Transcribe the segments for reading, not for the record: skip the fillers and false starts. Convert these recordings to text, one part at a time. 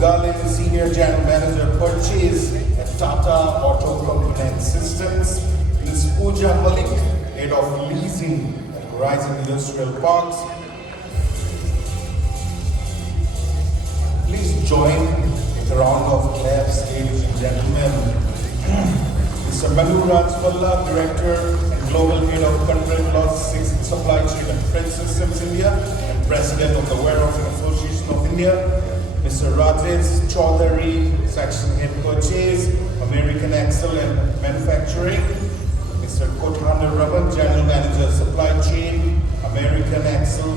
Galin, Senior General Manager Purchase at Tata Auto Component Systems. Ms. Pooja Malik, Head of Leasing at Horizon Industrial Parks. Please join with a round of claps, ladies and gentlemen. Mr. Manu Rajpalla, Director and Global Head of Contract Logistics and Supply Chain at French Systems India and President of the Warehousing Association of India. Mr. Rajesh Chaudhary, Section Head Purchase, American Axle and Manufacturing. Mr. Kothanda Raman, General Manager Supply Chain, American Axle,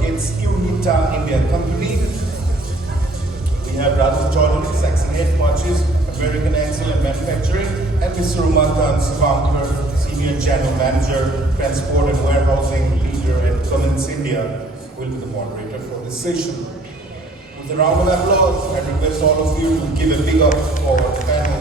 Kits Unita India Company. We have Rajesh Chaudhary, Section Head Purchase, American Axle and Manufacturing, and Mr. Umakant Svankar, Senior General Manager, Transport and Warehousing Leader at Cummins India, who will be the moderator for this session. With a round of applause, I request all of you to give a big up for the panel.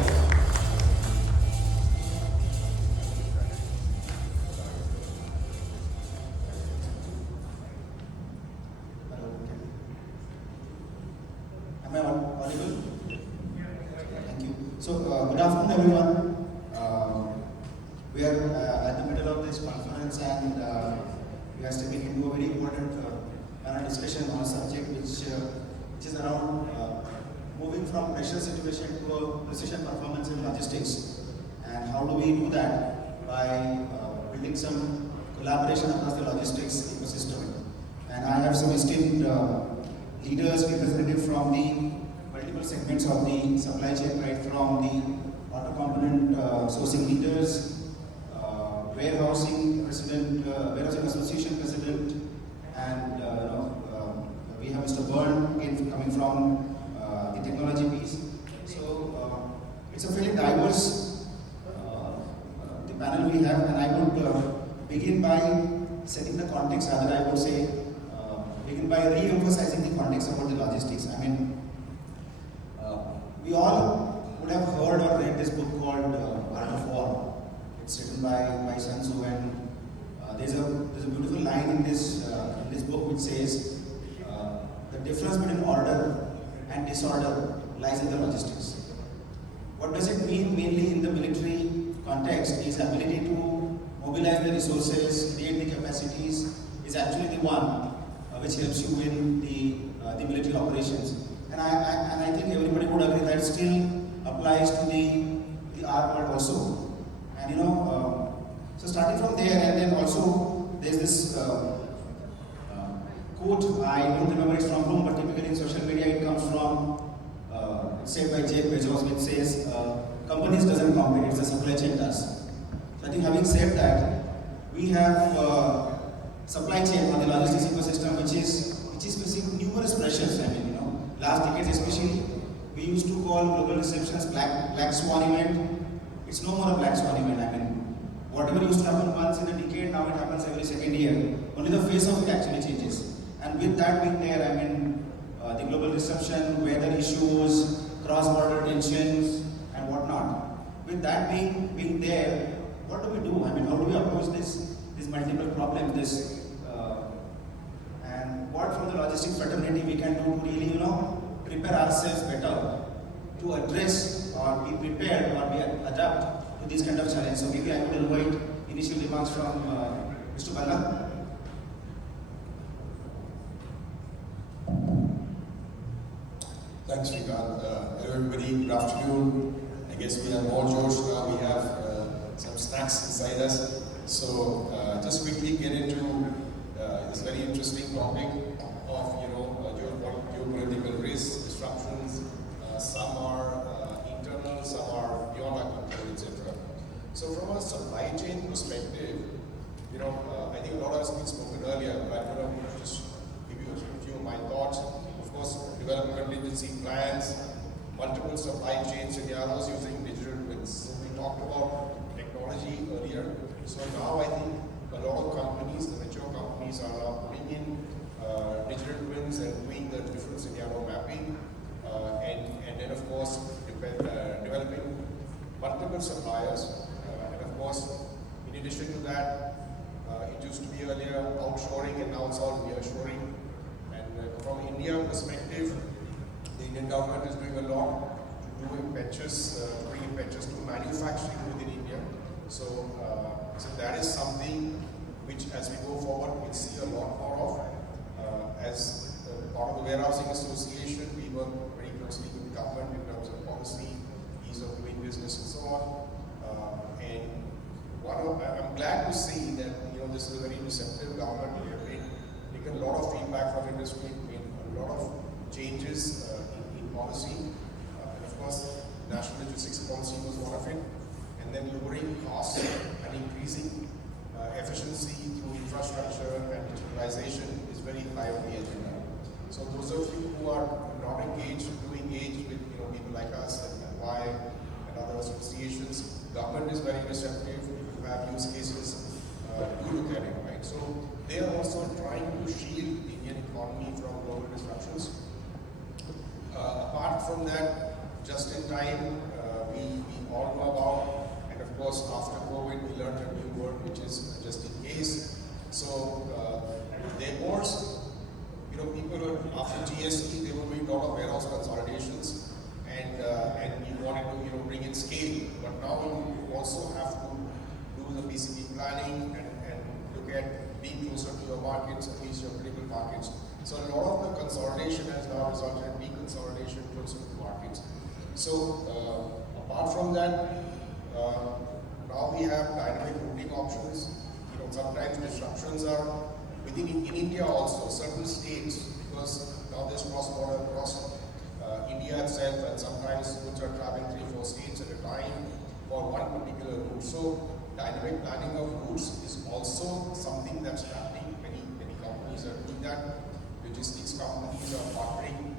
Am I audible? Thank you. So, good afternoon, everyone. We are at the middle of this conference, and we are stepping into a very important panel discussion on a subject which is around moving from pressure situation to a precision performance in logistics. And how do we do that? By building some collaboration across the logistics ecosystem. And I have some esteemed leaders, representatives from the multiple segments of the supply chain, right from the auto component sourcing leaders, warehousing president, warehousing association president, and we have Mr. Byrne coming from the technology piece. So it's a fairly diverse the panel we have, and I would begin by setting the context. Rather, I would say begin by re-emphasizing the context about the logistics. I mean, we all would have heard or read this book called Art of War. It's written by Sun Tzu, and there's a beautiful line in this book which says the difference between order and disorder lies in the logistics. What does it mean mainly in the military context is ability to mobilize the resources, create the capacities is actually the one which helps you in the military operations. And I think everybody would agree that still applies to the art world also. And so starting from there, and then also there's this quote, I don't remember it from whom, but typically in social media it comes from, said by Jeff Bezos, which says, companies doesn't compete, it's the supply chain does. So I think having said that, we have supply chain or the logistics ecosystem which is facing numerous pressures. I mean, last decades especially, we used to call global disruptions black swan event. It's no more a black swan event. I mean, whatever used to happen once in a decade, now it happens every second year. Only the face of it actually changes. And with that being there, I mean, the global disruption, weather issues, cross-border tensions, and whatnot. With that being there, what do we do? I mean, how do we approach these multiple problems? And what from the logistics fraternity we can do to really, prepare ourselves better to address or be prepared or be adapt to this kind of challenge. So maybe I would invite initial remarks from Mr. Balla. Thanks, Srikanth. Hello everybody, good afternoon. I guess we have all George now, we have some snacks inside us. So just quickly get into this very interesting topic of geopolitical risks, disruptions. Some are internal, some are beyond our control, etc. So from a supply chain perspective, I think a lot has been spoken earlier, but I'm going to just give you a few of my thoughts. Of course, develop contingency plans, multiple supply chain scenarios using digital twins. We talked about technology earlier. So now I think a lot of companies, the mature companies, are now putting in digital twins and doing the different scenario mapping, and then of course developing multiple suppliers. And of course, in addition to that, it used to be earlier outshoring, and now it's all nearshoring. And from India perspective, the Indian government is doing a lot to do impetus, bring impetus to manufacturing within India. So that is something which, as we go forward, we'll see a lot more of. As part of the Warehousing Association, we work very closely with the government in terms of policy, ease of doing business, and so on. I'm glad to see that this is a very receptive government. We have taken a lot of feedback from industry, made a lot of changes in policy, and of course, national logistics policy was one of it. And then lowering costs and increasing efficiency through infrastructure and digitalization is very high on the agenda. So those of you who are not engaged, do engage with people like us and Y and other associations, government is very receptive. If you have use cases, do look at it, right? So they are also trying to shield the Indian economy from global disruptions. Apart from that, just in time, we all know about, and of course after COVID we learned a new word which is just in case. So there was, people were, after GST they were doing a lot of warehouse consolidations, and we wanted to bring in scale, but now we also have to do the PCP planning and look at being closer to your markets, at least your critical markets. So a lot of the consolidation has now resulted in deconsolidation closer to markets. So apart from that, now we have dynamic routing options. Sometimes disruptions are within in India also, certain states, because now there's cross-border across India itself, and sometimes goods are traveling 3-4 states at a time for one particular route. So dynamic planning of routes is also something that's happening. Many companies are doing that. Logistics companies are partnering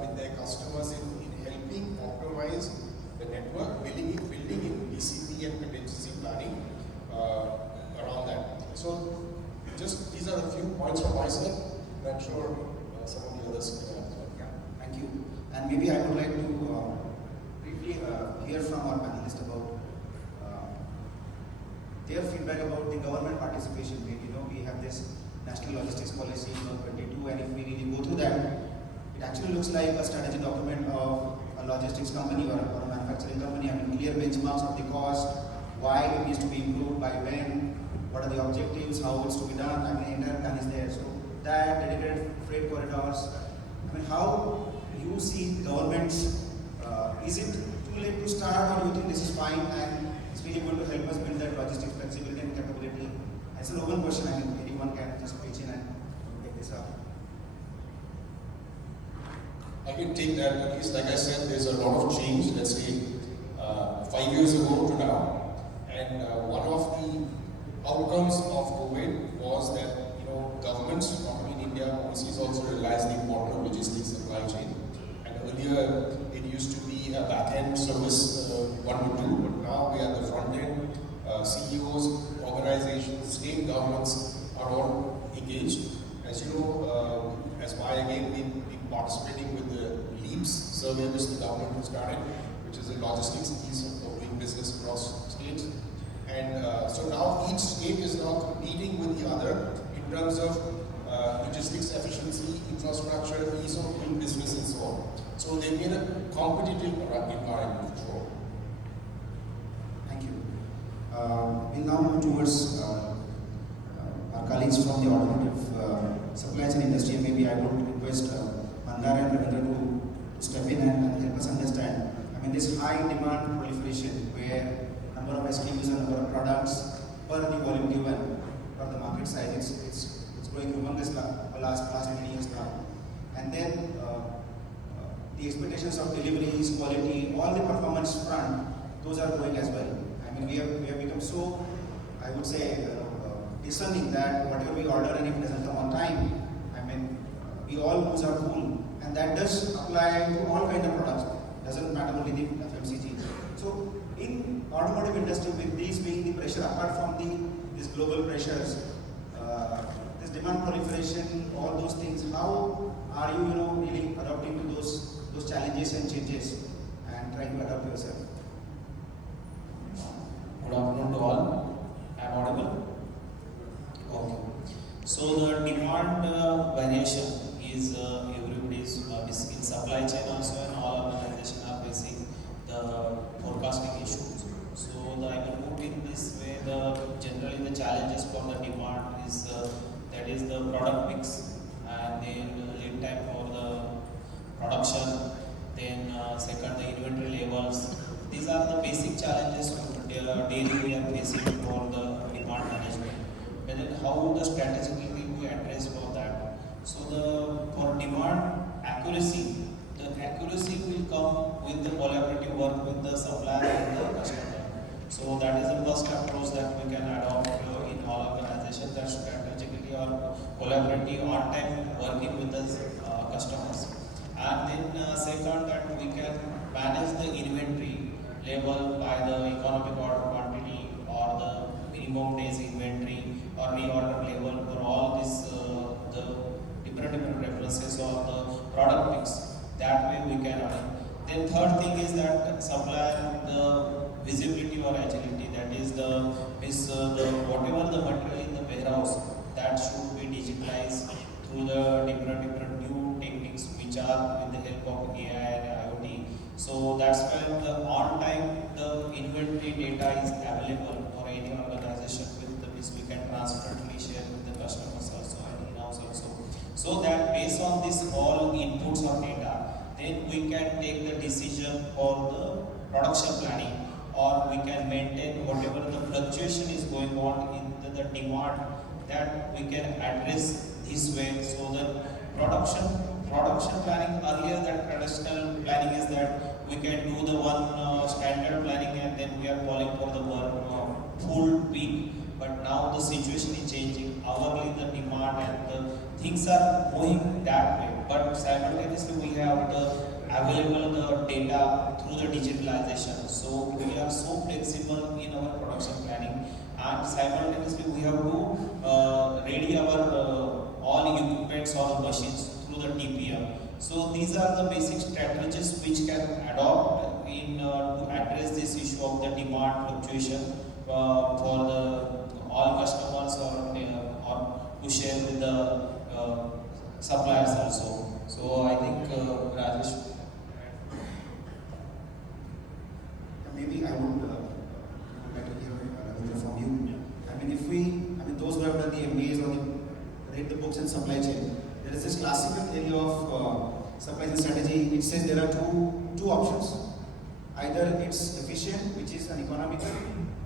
with their customers in helping optimize the network, building in BCP and contingency planning around that. So just these are a few points from my side. I'm sure some of the others can add. Yeah, thank you. And maybe I would like to briefly hear from our panelists about their feedback about the government participation. We have this National Logistics Policy 22, and if we really go through that, it actually looks like a strategy document of a logistics company or a manufacturing company. I mean, clear benchmarks of the cost, why it needs to be improved, by when, what are the objectives, how it's to be done. I mean, the entire plan is there. So that, dedicated freight corridors, I mean, how you see governments, is it too late to start, or do you think this is fine and it's really going to help us build that logistics flexibility and capability? It's an open question. I mean, anyone can just pitch in and take this up. I can take that. At least, like I said, there's a lot of change, let's say, 5 years ago to now. And one of the outcomes of COVID was that, governments, not only in India, overseas also realized the importance of logistics supply chain. And earlier, it used to be a back-end service 1 to 2, but now we are the front-end. CEOs, organizations, state governments are all engaged. As you know, as why again we've been participating with the LEAPS survey which the government has started, which is a logistics piece of doing business across states. And so now each state is now competing with the other in terms of logistics efficiency, infrastructure, ease of doing business, and so on. So they made a competitive environment for sure. Thank you. We'll now move towards our colleagues from the automotive supply chain industry. Maybe I would request Mandar and Ravindra to step in and help us understand. I mean, this high demand proliferation where number of SKUs and number of products per the volume given for the market size, it's growing humongous last many years now. And then the expectations of deliveries, quality, all the performance front, those are growing as well. I mean, we have become so, I would say, discerning that whatever we order and if it doesn't come on time, I mean, we all lose our cool. And that does apply to all kind of products. Doesn't matter only the FMCG. So in automotive industry, with this being the pressure, apart from these global pressures, this demand proliferation, all those things, how are you, really adapting to those challenges and changes and trying to adapt yourself? Good afternoon to all. I am audible? Okay. So the demand variation is everybody's in supply chain also. product mix, and then lead time for the production, then second the inventory levels. These are the basic challenges daily we are facing for the demand management. And then how the strategically we address for that. So for demand accuracy, the accuracy will come with the collaborative work with the supplier and the customer. So that is the first approach that we can adopt in all organizations, that strategically or collaborative on time working with the customers. And then second, that we can manage the inventory level by the economic order quantity or the minimum days inventory or reorder level for all this the different references or the product mix. That way we can order. Then third thing is that supply the visibility or agility. That is the whatever the material in the warehouse, that should be digitalized through the different new techniques which are with the help of AI and IoT. So that's why the on time the inventory data is available for any organization with the which we can transparently share with the customers also and in-house also. So that based on this all inputs of data, then we can take the decision for the production planning, or we can maintain whatever the fluctuation is going on in the demand, that we can address this way. So the production planning, earlier that traditional planning is that we can do the one standard planning and then we are calling for the full peak. But now the situation is changing, hourly the demand and the things are moving that way. But simultaneously we have the available the data through the digitalization. So we are so flexible in our production planning, and simultaneously we have to ready our all equipments or machines through the TPM. So these are the basic strategies which can adopt in to address this issue of the demand fluctuation for the all customers or to share with the suppliers also. So I think Rajesh. Maybe I would like to hear Ravindra from you. I mean, those who have done the MBAs or read the books in supply chain, there is this classical area of supply chain strategy. It says there are two options. Either it's efficient, which is an economical,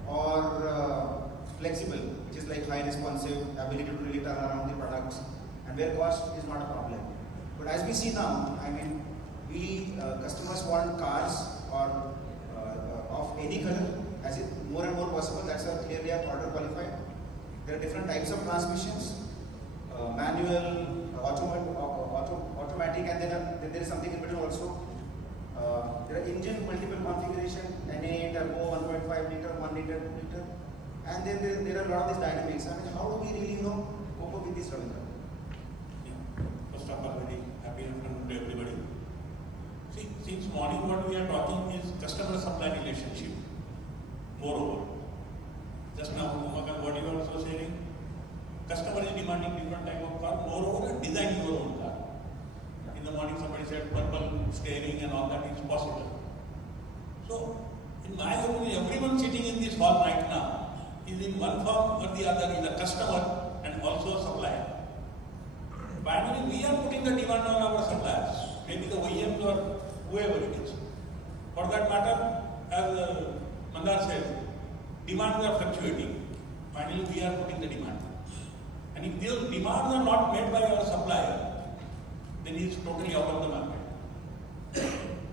or flexible, which is like high responsive, ability to really turn around the products, and where cost is not a problem. But as we see now, I mean, customers want cars or of any color, as it more and more possible. That's how clearly are order qualified. There are different types of transmissions, manual, automatic, and then there is something in between also. There are engine multiple configuration, NA, turbo, 1.5 liter, 1 liter, 2 liter, and then there are a lot of these dynamics. I mean, how do we really cope up with this, Ravindra? First of all, very happy afternoon to everybody. See, since morning what we are talking is customer-supply relationship. Moreover, just now, Umakant, what you are also sharing, customer is demanding different type of car. Moreover, design your own car. In the morning, somebody said purple steering and all that is possible. So, in my opinion, everyone sitting in this hall right now is in one form or the other is a customer and also a supplier. Finally, we are putting the demand on our suppliers, maybe the OEMs or whoever it is. For that matter, as Mandar said, demands are fluctuating. Finally, we are putting the demand. And if those demands are not met by our supplier, then he is totally out of the market.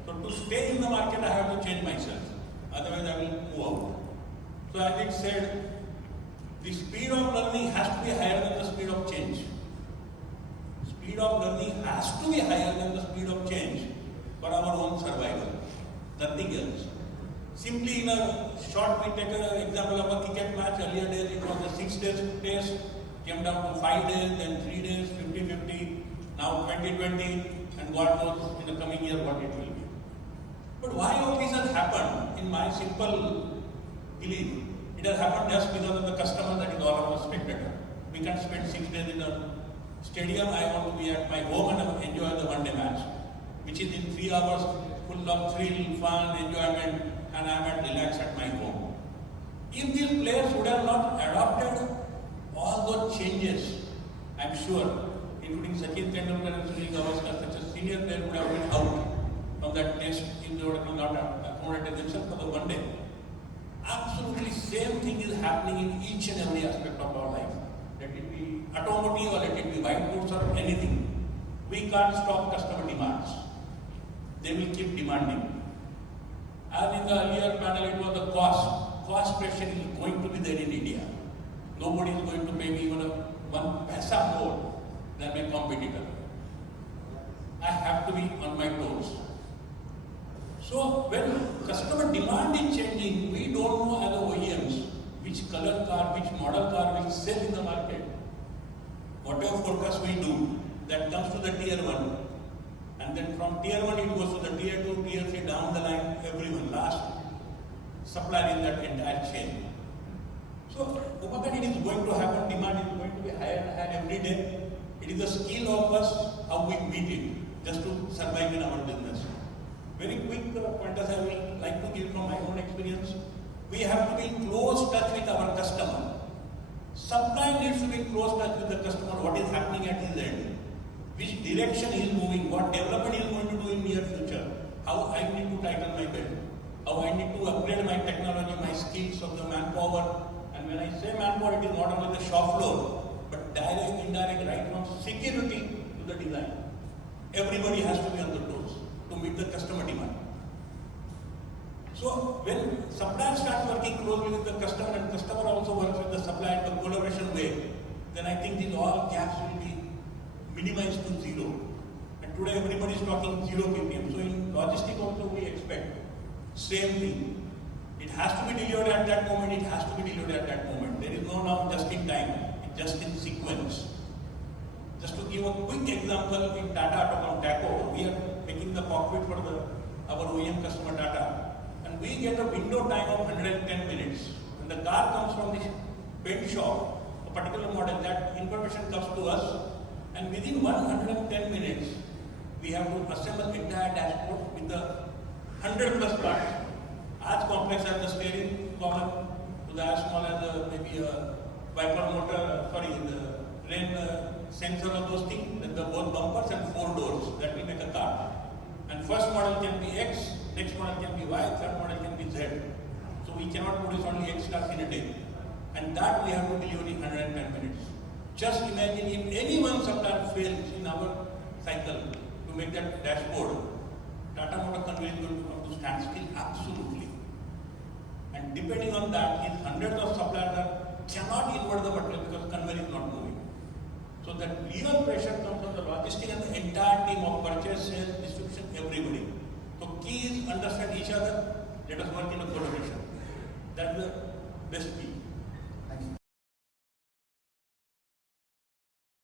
So to stay in the market, I have to change myself. Otherwise, I will move out. So as it said, the speed of learning has to be higher than the speed of change. Speed of learning has to be higher than the speed of change for our own survival. Nothing else. Simply in a short, we take an example of a cricket match. Earlier days, it was a 6 days test, came down to 5 days, then 3 days, 50-50, now 20-20, and God knows in the coming year what it will be. But why all this has happened? In my simple belief, it has happened just because of the customer, that is all of us spectator. We can't spend 6 days in a stadium. I want to be at my home and enjoy the one-day match, which is in 3 hours, full of thrill, fun, enjoyment, and I am at relax at my home. If these players would have not adopted all those changes I'm sure, including Sachin Tendulkar and Sunil Gavaskar, such a senior player would have been out from that test if they would have not accommodated themselves for the one day. Absolutely same thing is happening in each and every aspect of our life. Let it be automotive or let it be white goods or anything. We can't stop customer demands. They will keep demanding. As in the earlier panel, it was the cost. Cost pressure is going to be there in India. Nobody is going to pay me even one paisa more than my competitor. I have to be on my toes. So when customer demand is changing, we don't know as OEMs which color car, which model car will sell in the market. Whatever forecast we do, that comes to the tier 1. And then from tier 1 it goes to the tier 2, tier 3, down the line, everyone, last supplier in that entire chain. So the moment it is going to happen, demand is going to be higher and higher every day. It is the skill of us how we meet it just to survive in our business. Very quick pointers I will like to give from my own experience. We have to be in close touch with our customer. Supply needs to be in close touch with the customer, what is happening at his end, which direction he is moving, what development he is going to do in near future, how I need to tighten my belt, how I need to upgrade my technology, my skills of the manpower. And when I say manpower, it is not only the shop floor, but direct, indirect, right from security to the design. Everybody has to be on the toes to meet the customer demand. So when supplier starts working closely with the customer and customer also works with the supplier in the collaboration way, then I think these all gaps will be minimized to zero. And today everybody is talking 0 ppm. So in logistics also we expect same thing. It has to be delivered at that moment, it has to be delivered at that moment. There is no now just in time, it's just in sequence. Just to give a quick example, in Tata Autocom TACO, we are making the cockpit for our OEM customer Tata. And we get a window time of 110 minutes. When the car comes from the paint shop, a particular model, that information comes to us, and within 110 minutes, we have to assemble entire dashboard with the 100 plus parts. As complex as the steering column, to the as small as maybe a wiper motor, the rain sensor of those things, then the both bumpers and 4 doors, that will make a car. And first model can be X, next model can be Y, third model can be Z. So we cannot produce only X cars in a day. And that we have to deliver in 110 minutes. Just imagine if any one supplier fails in our cycle to make that dashboard, Tata Motor Conveyor is going to come to standstill absolutely. And depending on that, if hundreds of suppliers cannot invert the material because conveyor is not moving. So that real pressure comes on the logistics and the entire team of purchase, sales, distribution, everybody. So key is understand each other. Let us work in a collaboration.